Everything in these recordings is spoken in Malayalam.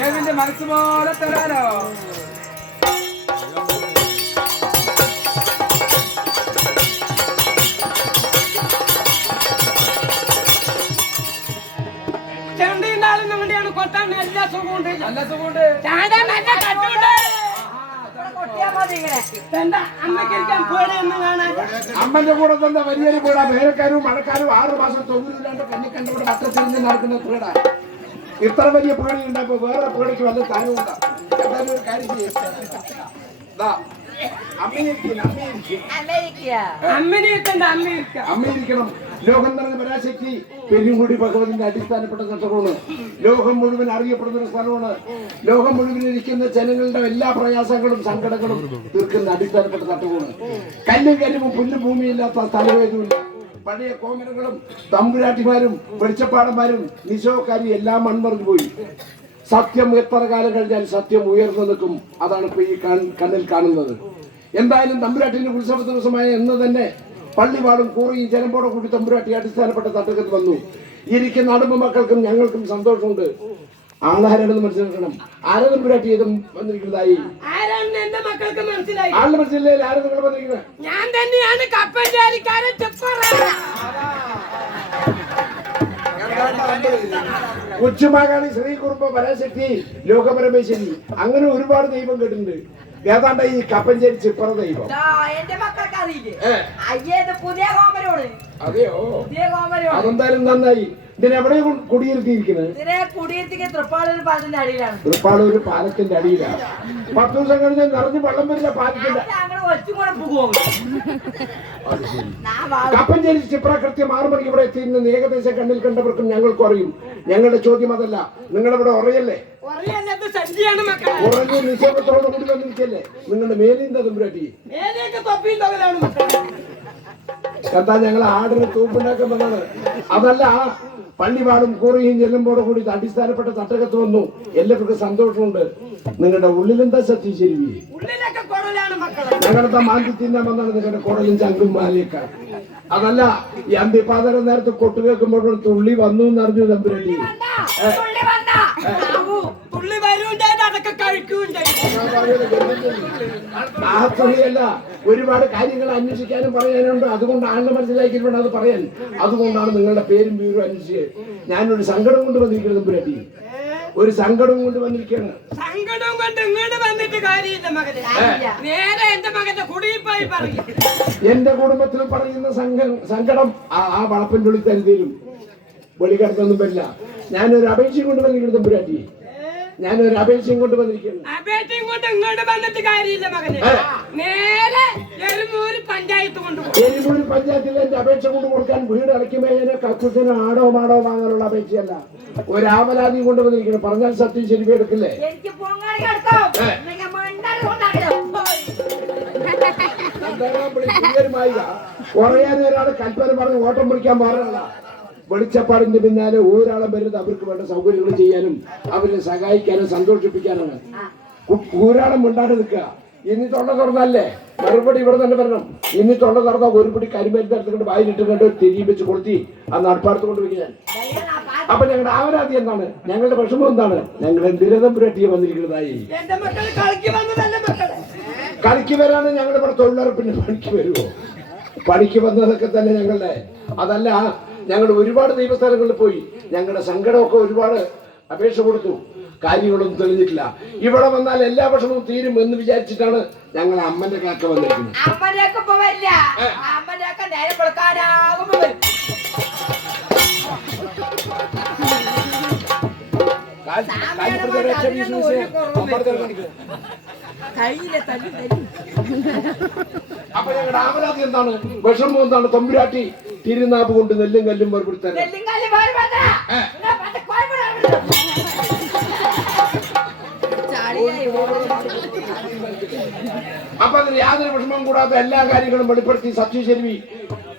ദേവിന്റെ മനസ്സ് പോലെ തരാനോ സുഖമുണ്ട്. നല്ല സുഖമുണ്ട്. നല്ല കട്ടുണ്ട് അമ്മന്റെ കൂടെ തന്നെ വലിയൊരു കൂടാ വേനൽക്കാരും മഴക്കാരും ആറ് മാസം തൊഴിലില്ലാണ്ട് കഞ്ഞിക്കണ്ടവിടെ വട്ടത്തിരിഞ്ഞ് നടക്കുന്ന വീടാ ഇത്ര വലിയ പേടി ഉണ്ടാക്കുമ്പോ വേറെ പേടിക്ക് വല്ല താനുണ്ടാ എന്തായാലും ഒരു കാര്യം ചെയ്യും. അമ്മയിരിക്കണം ലോകം നിറഞ്ഞ പരാശക്തി. പെരുങ്കുടി ഭഗവതിന്റെ അടിസ്ഥാനപ്പെട്ട നഷ്ടമാണ് ലോകം മുഴുവൻ അറിയപ്പെടുന്ന ഒരു സ്ഥലമാണ്. ലോകം മുഴുവൻ ഇരിക്കുന്ന ജനങ്ങളുടെ എല്ലാ പ്രയാസങ്ങളും സങ്കടങ്ങളും തീർക്കുന്ന അടിസ്ഥാനപ്പെട്ട തട്ടമാണ് കല്ലും കല്ലും പുല്ലും ഭൂമിയില്ലാത്ത സ്ഥലവേതുമില്ല പഴയ കോമരങ്ങളും തമ്പുരാട്ടിമാരും വെളിച്ചപ്പാടന്മാരും നിശോക്കാരും എല്ലാം മൺമറിഞ്ഞു പോയി. സത്യം എത്ര കാലം കഴിഞ്ഞാൽ സത്യം ഉയർന്നു നിൽക്കും അതാണ് ഇപ്പൊ ഈ കണ്ണിൽ കാണുന്നത്. എന്തായാലും തമ്പുരാട്ടിന്റെ ഉത്സവ ദിവസമായ എന്ന് തന്നെ പള്ളിപാടും കൂറിയും ജനമ്പോടെ കൂടി തമ്പുരാട്ടി അടിസ്ഥാനപ്പെട്ട തട്ടകത്ത് വന്നു. ഇരിക്കുന്ന അടുമ്പ മക്കൾക്കും ഞങ്ങൾക്കും സന്തോഷമുണ്ട്. ആളാരാണെന്ന് മനസ്സിലാക്കണം. ആരാ തമ്പുരാട്ടി ഇത് വന്നിരിക്കുന്നതായി. എന്റെ മക്കൾക്ക് മനസ്സിലായി? ആളുടെ മനസ്സിലായി ആരാ നിങ്ങൾ വന്നിരിക്കുന്നത്? ഞാൻ തന്നെയാണ് കപ്പഞ്ചാരിക്കാരൻ ചെപ്പറ. ഉച്ചമാകാണി ശ്രീകുറുമ്പ പരാശക്തി ലോകപരമേശ്വരി. അങ്ങനെ ഒരുപാട് ദൈവം കേട്ടിട്ടുണ്ട്. ഏതാണ്ട് ഈ കപ്പഞ്ചേരി ചിപ്പറ ദൈവം. എന്റെ മക്കൾക്ക് അറിയില്ലേ? ഏ, അയ്യേ ഇത് പുതിയ കോമരോട് അതെയോ? പുതിയ കോമരോ അതെന്തായാലും നന്നായി. ഇതിനെവിടെ കുടിയിരുത്തിയിരിക്കുന്നത് ഇതിനെ കുടിയിരുത്തിക്ക് തൃപ്പാളൂർ പാലത്തിന്റെ അടിയിലാണ്. തൃപ്പാളൂര് പാലത്തിന്റെ അടിയിലാണ് പത്ത് ദിവസം കഴിഞ്ഞാൽ നിറഞ്ഞ് വെള്ളം വരില്ല പാലത്തിന്റെ കപ്പഞ്ചേരി ചിപ്ര കൃത്യം ആറു മണിക്ക് ഇവിടെ എത്തിയിരുന്ന ഏകദേശം കണ്ണിൽ കണ്ടവർക്കും ഞങ്ങൾക്ക് അറിയും. ഞങ്ങളുടെ ചോദ്യം അതല്ല. നിങ്ങളിവിടെ ഉറയല്ലേ? ഉറഞ്ഞ് നിക്ഷേപത്തോട് കൂടി വന്നിരിക്കല്ലേ നിങ്ങളുടെ മേലിന്റെ തമ്പുരാട്ടി എന്താ ഞങ്ങൾ ആടിന് തൂപ്പുണ്ടാക്കാൻ വന്നത് അതല്ല പള്ളിപാടും കൂറിയും ചെല്ലുമ്പോടെ കൂടി അടിസ്ഥാനപ്പെട്ട തട്ടകത്ത് വന്നു. എല്ലാവർക്കും സന്തോഷമുണ്ട്. നിങ്ങളുടെ ഉള്ളിലെന്താ സത്യം ചെരുവി ഞങ്ങളുടെ മാന്തി തിന്നാൻ വന്നാണ് നിങ്ങളുടെ കുടലും ചങ്കും മാലിയൊക്കെ. അതല്ല ഈ അന്ത്യപാതര നേരത്തെ കൊട്ടു കേൾക്കുമ്പോഴും തുള്ളി വന്നു എന്നറിഞ്ഞു തമ്പുരട്ടി തുള്ളി. തുള്ളി വരുണ്ടായത് അതൊക്കെ കഴിക്കുകയും ചെയ്യും ആ തുള്ളിയല്ല ഒരുപാട് കാര്യങ്ങൾ അന്വേഷിക്കാനും പറയാനുണ്ട്. അതുകൊണ്ട് ആളുടെ മനസ്സിലാക്കി വേണം അത് പറയാൻ അതുകൊണ്ടാണ് നിങ്ങളുടെ പേരും പേരും അന്വേഷിച്ചത്. ഞാനൊരു സങ്കടം കൊണ്ട് വന്നിരിക്കുന്നത് പുരട്ടി. ഒരു സങ്കടം കൊണ്ട് വന്നിരിക്കുകയാണ്. സങ്കടം കൊണ്ട് ഇങ്ങോട്ട് വന്നിട്ട് കാര്യമില്ല മകനെ. നേരെ എന്റെ മകന്റെ കുടിയിപ്പായി പറയും. എന്റെ കുടുംബത്തിൽ പറയുന്ന സങ്ക- സങ്കടം ആ വളപ്പൻ വളപ്പിന്റെ ഉള്ളിൽ തരുതരും വെളിക്കടത്തൊന്നും വരില്ല. ഞാനൊരു അപേക്ഷ കൊണ്ട് വന്നിരിക്കുന്നു തമ്പുരാട്ടി ഞാനൊരു അപേക്ഷയും കൊണ്ട് വന്നിരിക്കുന്നു. അപേക്ഷയും കൊണ്ട് ഇങ്ങോട്ട് വന്നിട്ട് കാര്യമില്ല മകനെ. നേരെ എരുമൂര് പഞ്ചായത്ത് കൊണ്ടുപോകും. എരുമൂര് പഞ്ചായത്തിൽ എന്റെ അപേക്ഷ കൊണ്ട് കൊടുക്കാൻ വീട് അടയ്ക്കുമ്പോൾ കക്കൂസിന് ആടോ മാടോ വാങ്ങാനുള്ള അപേക്ഷയല്ല. ഒരു ആമലാതി കൊണ്ട് വന്നിരിക്കുന്നു. പറഞ്ഞാൽ സത്യം ശരി എടുക്കില്ലേ? എനിക്ക് പൊങ്ങാടി കിടക്കും ഏ. നിങ്ങൾ മണ്ടാടി കൊണ്ടാടിയോ കുറേ നേരം കൽപ്പന പറഞ്ഞ് ഓട്ടം പിടിക്കാൻ പാടില്ല. വെളിച്ചപ്പാടിന്റെ പിന്നാലെ ഒരാളും വരുന്നത് അവർക്ക് വേണ്ട സൗകര്യങ്ങൾ ചെയ്യാനും അവരെ സഹായിക്കാനും സന്തോഷിപ്പിക്കാനാണ്. കു- ഊരാളം മിണ്ടാണ്ട് നിൽക്കുക. ഇനി തൊണ്ട തുറന്നല്ലേ? മറുപടി ഇവിടെ തന്നെ വരണം. ഇനി തൊണ്ട തുറന്ന ഒരു പിടി കരിമരുന്ന് എടുത്തുകൊണ്ട് വായിലിട്ട് കണ്ട് തിരിയും വെച്ച് കൊളുത്തി ആ നടപ്പാടത്ത് കൊണ്ട് വെക്കാൻ അപ്പൊ ഞങ്ങളുടെ ആവരാതി എന്താണ്? ഞങ്ങളുടെ വിഷമം എന്താണ്? ഞങ്ങളുടെ ദുരിതം പുരട്ടിയെ വന്നിരിക്കുന്നതായി. കളിക്ക് വരാണ് ഞങ്ങളുടെ ഇവിടെ തൊഴിലുറപ്പിന് പണിക്ക് വരുമോ പണിക്ക് വന്നതൊക്കെ തന്നെ ഞങ്ങളുടെ. അതല്ല ഞങ്ങൾ ഒരുപാട് ദൈവസ്ഥാനങ്ങളിൽ പോയി. ഞങ്ങളുടെ സങ്കടമൊക്കെ ഒരുപാട് അപേക്ഷ കൊടുത്തു. കാര്യങ്ങളൊന്നും തെളിഞ്ഞിട്ടില്ല. ഇവിടെ വന്നാൽ എല്ലാ ഭക്ഷണവും തീരും എന്ന് വിചാരിച്ചിട്ടാണ് ഞങ്ങൾ അമ്മന്റെ കാക്ക വന്നിരിക്കുന്നത്. കാൽ- കാൽപ്പുറത്തെ കയ്യിലെ തല്ലി തരും അപ്പൊ ഞങ്ങളുടെ ആമരാതി എന്താണ്? വിഷമം എന്താണ്? തമ്പുരാട്ടി തിരുനാപ്പ് കൊണ്ട് നെല്ലും കല്ലും വേർപെടുത്താൻ. അപ്പൊ അതിന് യാതൊരു വിഷമം കൂടാതെ എല്ലാ കാര്യങ്ങളും വെളിപ്പെടുത്തി സത്യശെരുവി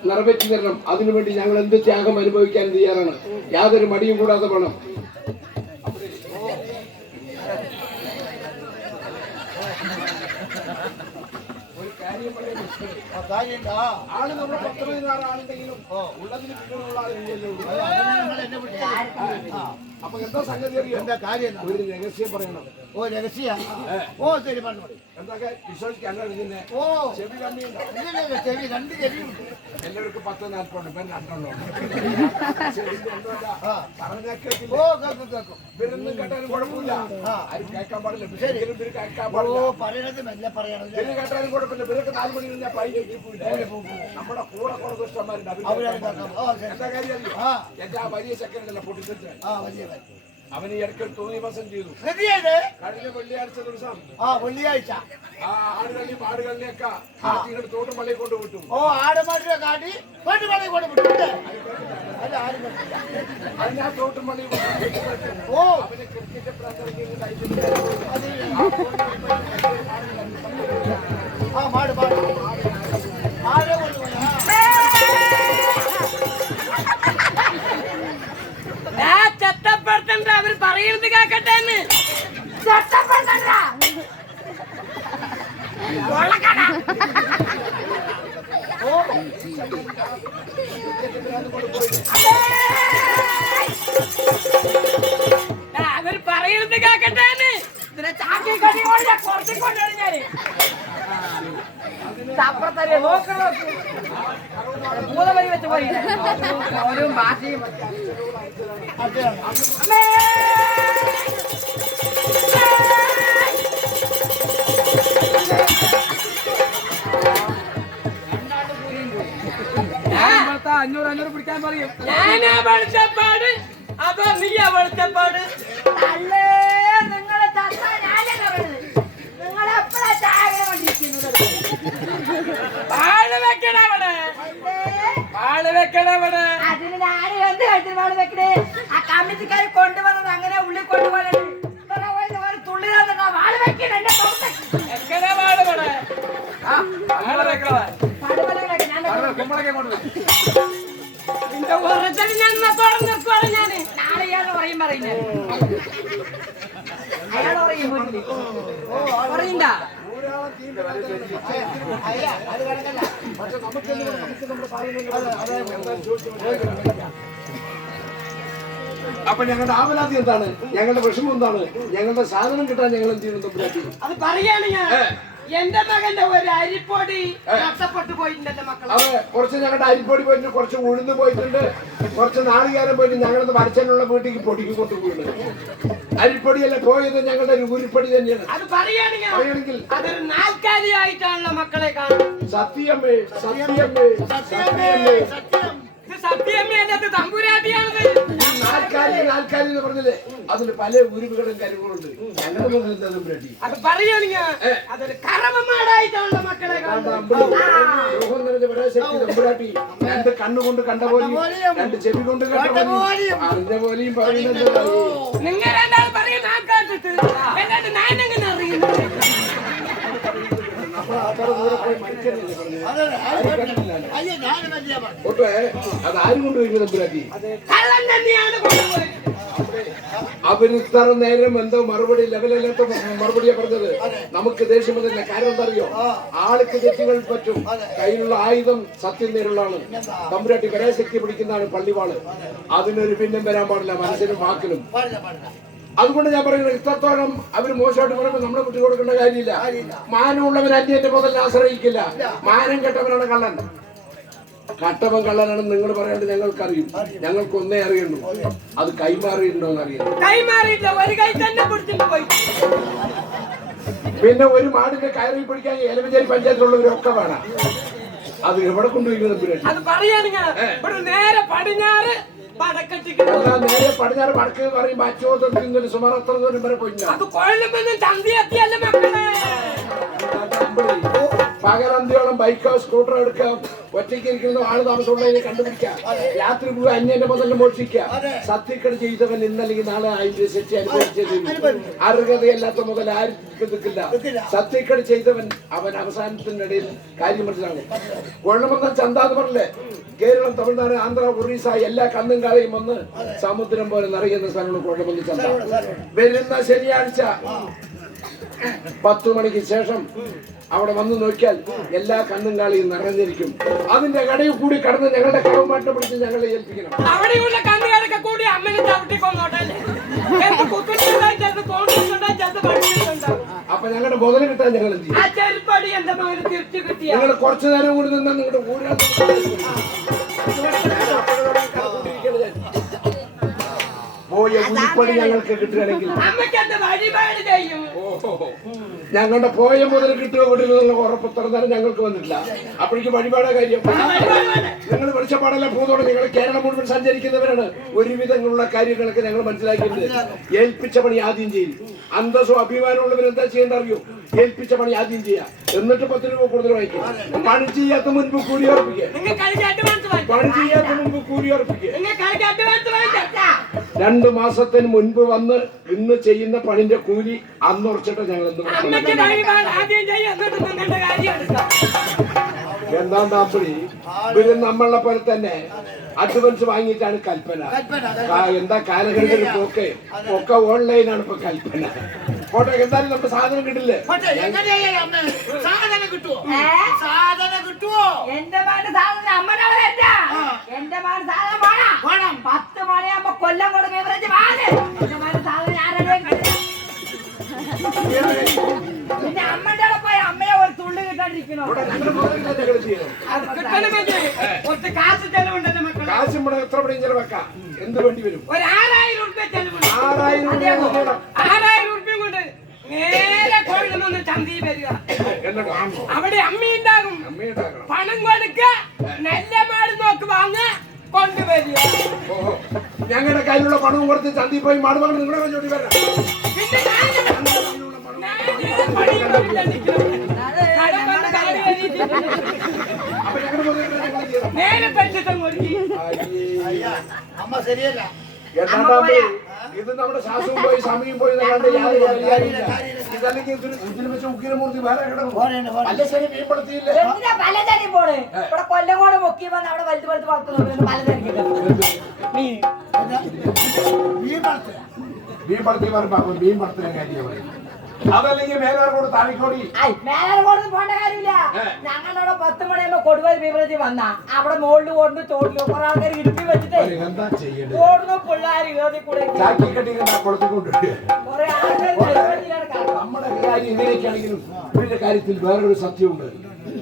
നിറവേറ്റി തരണം. അതിനുവേണ്ടി ഞങ്ങൾ എന്ത് ത്യാഗം അനുഭവിക്കാൻ തയ്യാറാണ്? യാതൊരു മടിയും കൂടാതെ വേണം. ആൾ നമ്മൾ പത്ത് പതിനാറ് ആളുണ്ടെങ്കിലും ഉള്ളതിന് പിന്നിലുള്ള ആളില്ലല്ലോ. അപ്പൊ എന്താ സംഗതി എന്താ കാര്യം? ഒരു രഹസ്യം പറയണം. ഓ രഹസ്യ? ഓ ശരി പറഞ്ഞോളി. എന്തൊക്കെ? വിശ്വസിക്കാൻ ഓ. ചെവി കമ്മിയുണ്ടോ? ചെവി രണ്ട് ചെവിയുണ്ട്. എല്ലാവർക്കും പത്ത് നാൽപ്പത് ഇപ്പം രണ്ടെണ്ണം ചെവിന്റെ ഒന്നുമല്ല ആ. പറഞ്ഞാൽ കേട്ടില്ല ഇവരൊന്നും കേട്ടാലും കുഴപ്പമില്ല. ആരും കേൾക്കാൻ പാടില്ല. ഇവർ കേൾക്കാൻ ഓ പാടില്ല ഇവർ കേട്ടാലും കുഴപ്പമില്ല. ഇവരൊക്കെ നാല് മണി കഴിഞ്ഞാൽ പൈലേക്ക് പോയില്ല നമ്മുടെ കൂടെ കുറേ ദുഷ്ടന്മാരുണ്ട് കേൾക്കാൻ. എന്താ കാര്യം എന്റെ ആ. വലിയ സെക്കൻഡല്ല പൊട്ടിച്ചിട്ട് അവന് ഇടയ്ക്ക് തോന്നി ദിവസം ചെയ്തു. ഗതിയേത് കഴിഞ്ഞ വെള്ളിയാഴ്ച ദിവസം ആ വെള്ളിയാഴ്ച. ആ ആടുകളെയും ആടുകളിനെയൊക്കെ ആറ്റിങ്ങോട്ട് തോട്ടും പള്ളിയിൽ കൊണ്ട് വിട്ടു. ഓ ആടുമാരുടെ കാട്ടി കൊണ്ട് പണി കൊണ്ട് വിട്ടിട്ട് അല്ല? ആരും കേട്ടില്ല. അതിന് ആ തോട്ടും പള്ളിയിൽ കൊണ്ട് വിട്ടു. ഓ. അവന് ക്രിക്കറ്റ് പ്രാർത്ഥനയ്ക്ക് അത് ആ മാട് മാട് അവർ പറയുന്നത് കേക്കട്ടെ എന്ന് അവർ പറയുന്നത് കേക്കട്ടെ എന്ന് ഇതിനെ ചാക്കി കടി കൊണ്ട് കുറച്ച് കൊണ്ടുവരുന്നാൽ അപ്പുറത്തല്ലേ നോക്കണോ ഭൂതവരി വെച്ച് പോയി ഓരോ ഭാഷയും അമ്മേ! നമ്മളത്തെ അഞ്ഞൂറ് അഞ്ഞൂറ് പിടിക്കാൻ പറയും ഞാനാ വെളിച്ചപ്പാട് അതോ നീയാ വെളിച്ചപ്പാട് അല്ലേ നാളെ ഇയാൾ പറയും പറയും ഞാൻ. അയാൾ പറയും വീട്ടിൽ പറയണ്ട. അയ്യ അത് കണക്കല്ല പക്ഷെ നമുക്ക് നമുക്ക് നമ്മുടെ സാധനങ്ങൾ എന്തായാലും ചോദിച്ചു അപ്പൊ ഞങ്ങളുടെ ആവലാതി എന്താണ്? ഞങ്ങളുടെ വിഷമം എന്താണ്? ഞങ്ങളുടെ സാധനം കിട്ടാൻ ഞങ്ങൾ എന്ത് ചെയ്യുന്നു തമ്പുരാട്ടി അത് പറയാണ് ഞാൻ. എന്റെ മകന്റെ ഒരു അരിപ്പൊടി നഷ്ടപ്പെട്ടു പോയിട്ടുണ്ട് മക്കളെ. അതെ കുറച്ച് ഞങ്ങളുടെ അരിപ്പൊടി പോയിട്ടുണ്ട് കുറച്ച് ഉഴുന്ന് പോയിട്ടുണ്ട്. കുറച്ച് നാളികാരം പോയിട്ട് ഞങ്ങളുടെ വരച്ചനുള്ള വീട്ടിലേക്ക് പൊടിക്ക് കൊണ്ടുപോയിട്ടുണ്ട് അരിപ്പൊടിയല്ല പോയത്? ഞങ്ങളുടെ ഒരു ഉരുപ്പടി തന്നെയാണ്. അത് പറയുകയാണെങ്കിൽ അതൊരു നാൽക്കാലിയായിട്ടാണല്ലോ മക്കളെ കാണുന്നത്. സത്യമേ സത്യമേ സത്യമേ സത്യം. ഇത് സത്യമേ എന്നത് തമ്പുരാട്ടിയാണത് എന്ന് പറഞ്ഞില്ലേ? അതിന് പല ഉരുവുകളും കരുവുകളുണ്ട് അത് പറയാണ് അതൊരു മക്കളെ തമ്പുരാട്ടി രണ്ട് കണ്ണുകൊണ്ട് കണ്ട പോലെയും രണ്ട് ചെവി കൊണ്ട് കണ്ട പോലെയും അറിഞ്ഞ പോലെയും പറയുന്നുണ്ട്. നിങ്ങൾ രണ്ടാൾ പറയുന്ന ആൾക്കാട്ടിട്ട് എന്നിട്ട് ഞാൻ എങ്ങനെ ഓട്ടോ അത് ആര് കൊണ്ടുപോയി തമ്പുരാട്ടി കള്ളൻ തന്നെയാണ് കൊണ്ടുപോയത്. അവർ ഇത്ര നേരം എന്തോ മറുപടി ലെവലല്ലാത്ത മറുപടിയാ പറഞ്ഞത്. നമുക്ക് ദേഷ്യം വന്നില്ല കാരണം എന്താ അറിയോ ആൾക്ക് തെറ്റുകൾ പറ്റും. കയ്യിലുള്ള ആയുധം സത്യം നേരുള്ളതാണ് തമ്പുരാട്ടി പരാശക്തി പിടിക്കുന്നതാണ് പള്ളിവാൾ. അതിനൊരു പിന്നെ വരാൻ പാടില്ല. മനസ്സിനും വാക്കിനും. പാടില്ല. അതുകൊണ്ട് ഞാൻ പറയുന്നത് ഇത്രത്തോളം അവർ മോശമായിട്ട് പറയുമ്പോൾ നമ്മളെ വിട്ടു കൊടുക്കേണ്ട കാര്യമില്ല. മാനമുള്ളവൻ അന്യന്റെ മുതൽ ആശ്രയിക്കില്ല. മാനം കെട്ടവനാണ് കള്ളൻ. കട്ടവൻ കള്ളനാണെന്ന് നിങ്ങൾ പറയാണ്ട് ഞങ്ങൾക്കറിയും. ഞങ്ങൾക്ക് ഒന്നേ അറിയുള്ളൂ. അത് കൈമാറിയിട്ടുണ്ടോ എന്ന് അറിയാം കൈമാറിയില്ല. ഒരു കൈ തന്നെ പിടിച്ചിട്ട് പോയി. പിന്നെ ഒരു മാടിന്റെ കയറി പിടിക്കാൻ എലവഞ്ചേരി പഞ്ചായത്തിലുള്ളവരൊക്കെ വേണം. അത് എവിടെ കൊണ്ടുപോയി നേരെ പടിഞ്ഞാറ് നേരെ പടിഞ്ഞാറ് വടക്ക് പറയുമ്പോ അച്ചോത്തൊരു സുമാർ അത്ര ദൂരം വരെ പോയില്ല അത് കൊള്ളുമെന്നും ചന്തി എത്തിയല്ല മക്കളെ പകലന്തിയോളം ബൈക്കോ സ്കൂട്ടറോ എടുക്കാം ഒറ്റയ്ക്ക് ഇരിക്കുന്ന ആൾ താമസമുള്ളതിനെ കണ്ടുപിടിക്കാം രാത്രി മുഴുവൻ അന്യന്റെ മുതൽ മോഷിക്കാം സത്യക്കട് ചെയ്തവൻ ഇന്നല്ലെങ്കിൽ നാളെ ആയിരം ശിക്ഷ അനുഭവിച്ചത് അർഹതയല്ലാത്ത മുതൽ ആരും നിൽക്കില്ല. സത്യക്കട് ചെയ്തവൻ അവൻ അവസാനത്തിനിടയിൽ കാര്യം മനസ്സിലാണ് കൊള്ളമെന്ന ചന്താന്ന് പറഞ്ഞില്ലേ? കേരളം തമിഴ്നാട് ആന്ധ്ര ഒറീസ എല്ലാ കന്നും കാലയും വന്ന് സമുദ്രം പോലെ നിറയുന്ന സ്ഥലമാണ് കൊള്ളമെന്ന് ചന്ത. വരുന്ന ശനിയാഴ്ച പത്തു മണിക്ക് ശേഷം അവിടെ വന്ന് നോക്കിയാൽ എല്ലാ കണ്ണും കാളിയും നിറഞ്ഞിരിക്കും അതിന്റെ കടയിൽ കൂടി കടന്ന് ഞങ്ങളുടെ കടവുമാറ്റം പിടിച്ച് ഞങ്ങളെ ഏൽപ്പിക്കണം അവിടെയുള്ള കൂടി അമ്മനെ ചവിട്ടിക്കൊന്നോട്ടെ അപ്പൊ ഞങ്ങളുടെ മുതൽ കിട്ടാൻ ഞങ്ങൾ എന്ത് ചെയ്യും ഞങ്ങൾ കുറച്ചു നേരം കൂടി നിന്നാൽ നിങ്ങളുടെ ഊരാൻ പോയ ഉരുപ്പടി ഞങ്ങൾക്ക് കിട്ടുകയാണെങ്കിൽ ചെയ്യും ഞങ്ങളുടെ പോയ മുതൽ കിട്ടുക കൊണ്ടിരുന്നുള്ള ഉറപ്പ് നേരം ഞങ്ങൾക്ക് വന്നിട്ടില്ല. അപ്പോഴേക്കും വഴിപാടാ കാര്യം. നിങ്ങൾ വെളിച്ചപ്പാടല്ല പൂതോടെ നിങ്ങൾ കേരളം മുഴുവൻ സഞ്ചരിക്കുന്നവരാണ്. ഒരുവിധങ്ങളുള്ള കാര്യങ്ങളൊക്കെ ഞങ്ങൾ മനസ്സിലാക്കിയത് ഏൽപ്പിച്ച പണി ആദ്യം ചെയ്യും. അന്തസ്സും അഭിമാനമുള്ളവർ എന്താ ചെയ്യേണ്ട അറിയോ? ഏൽപ്പിച്ച പണി ആദ്യം ചെയ്യാം. എന്നിട്ട് പത്ത് രൂപ കൂടുതൽ വാങ്ങിക്കും. പണി ചെയ്യാത്ത മുൻപ് കൂലി ഉറപ്പിക്കുക. പണി ചെയ്യാത്ത മുൻപ് കൂലി ഉറപ്പിക്കുക. രണ്ടു മാസത്തിന് മുൻപ് വന്ന് ഇന്ന് ചെയ്യുന്ന പണിന്റെ കൂലി അന്ന് ഉറച്ചിട്ട് ഞങ്ങൾ എന്ത് എന്താ താമ്പടി ഇവർ നമ്മളെ പോലെ തന്നെ അഡ്വാൻസ് വാങ്ങിയിട്ടാണ് കൽപ്പന. കൽപ്പന, ആ, എന്താ കാലഘട്ടത്തിൽ പോക്കെ? ഒക്കെ ഓൺലൈനാണ് ഇപ്പൊ കൽപ്പന. ഫോട്ടോ എന്തായാലും നമുക്ക് സാധനം കിട്ടില്ലേ? പക്ഷേ എങ്ങനെയാ അമ്മ? സാധനം കിട്ടുമോ? സാധനം കിട്ടുവോ? എന്റെ സാധനം അമ്മനവരല്ല എന്റെ സാധനം വേണം. വേണം. പത്ത് മണിയാകുമ്പോ കൊല്ലം അവിടെ പോയി അമ്മയെ ഒരു തുള്ളി കിട്ടാണ്ടിരിക്കണോ? ഇവിടെ ഞങ്ങളുടെ മുതലില്ല ഞങ്ങൾ ചെയ്യുന്നത്. അത് കിട്ടണമെങ്കിൽ കുറച്ച് കാശ് ചെലവുണ്ടല്ലോ മക്കളെ. കാശ് ഇവിടെ എത്ര പണിയും ചെലവാക്കാം എന്ത് വേണ്ടി വരും? ഒരു ആറായിരം ഉറുപ്പ്യ ചെലവുണ്ട്. ആറായിരം രൂപ ചെയ്യണം. ആറായിരം ഉറുപ്പ്യം കൊണ്ട് നേരെ കോഴിലൊന്ന് ചന്തയിൽ വരിക. എന്നിട്ടോ അവിടെ അമ്മ ഉണ്ടാകും. അമ്മയുണ്ടാകണം പണം കൊടുക്ക നല്ല മാട് നോക്ക് വാങ്ങ കൊണ്ടുവരിക. ഓഹോ. ഞങ്ങളുടെ കയ്യിലുള്ള പണവും കൊടുത്ത് ചന്തി പോയി മാടുമകൾ നിങ്ങളുടെ ജോലി വരാം. പിന്നെ അമ്മ ശരിയല്ല എന്താണ്ടാ ഇത് നമ്മുടെ ശാസ്ത്രവും പോയി സമയം പോയി എന്നല്ലാണ്ട് യാതൊരു കാര്യമില്ല ഇതല്ലെങ്കിൽ ഇതിന് ഇതിന് വെച്ച് ഉക്കിരമൂർത്തി വേറെ കിടക്കും പോരേണ്ട, പോരേണ്ട. അല്ല ശരി മീൻപടത്തിയില്ലേ എന്തിനാ പലതരി പോണ് ഇവിടെ കൊല്ലങ്കോട് മുക്കി വന്ന് അവിടെ വലുത് വലുത് വളർത്തുന്നു പലതരിക്കില്ല ഈ വളർത്തുക മീൻപടത്തി പറയുമ്പോ അപ്പൊ മീൻപടത്തിലെ കാര്യം പറയും അതല്ലെങ്കിൽ മേലാർക്കോട് താലിക്കോടി മേലോട് പോണ്ട കാര്യമില്ല. ഞങ്ങളുടെ പത്ത് മണിയാകുമ്പോ കൊടുവൽ ബീവറേജ് വന്ന. അവിടെ മുകളിൽ കൊണ്ട് തോട്ടിലോ കുറെ ആൾക്കാർ ഇടുക്കി വെച്ചിട്ടേ ഓടുന്നു പിള്ളേർ ഏതി കൂടെ. നമ്മുടെ കാര്യം ഇങ്ങനെയൊക്കെയാണെങ്കിലും ഇവരുടെ കാര്യത്തിൽ വേറൊരു സത്യമുണ്ട്.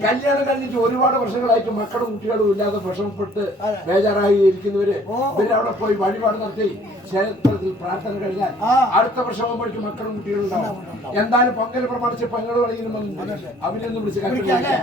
കല്യാണം കഴിഞ്ഞിട്ട് ഒരുപാട് വർഷങ്ങളായിട്ട് മക്കളും കുട്ടികളും ഇല്ലാതെ വിഷമപ്പെട്ട് ബേജാറായി ഇരിക്കുന്നവര് അവിടെ പോയി വഴിപാട് നടത്തി ക്ഷേത്രത്തിൽ പ്രാർത്ഥന കഴിഞ്ഞാൽ അടുത്ത വർഷം ആകുമ്പോഴേക്കും മക്കളും കുട്ടികളും ഉണ്ടാവും. എന്തായാലും പൊങ്കൽ പ്രമാണിച്ച് പെങ്ങൾ കളിക്കുന്നു അവരെ അവരൊന്നും വിളിച്ച് അല്ലേ?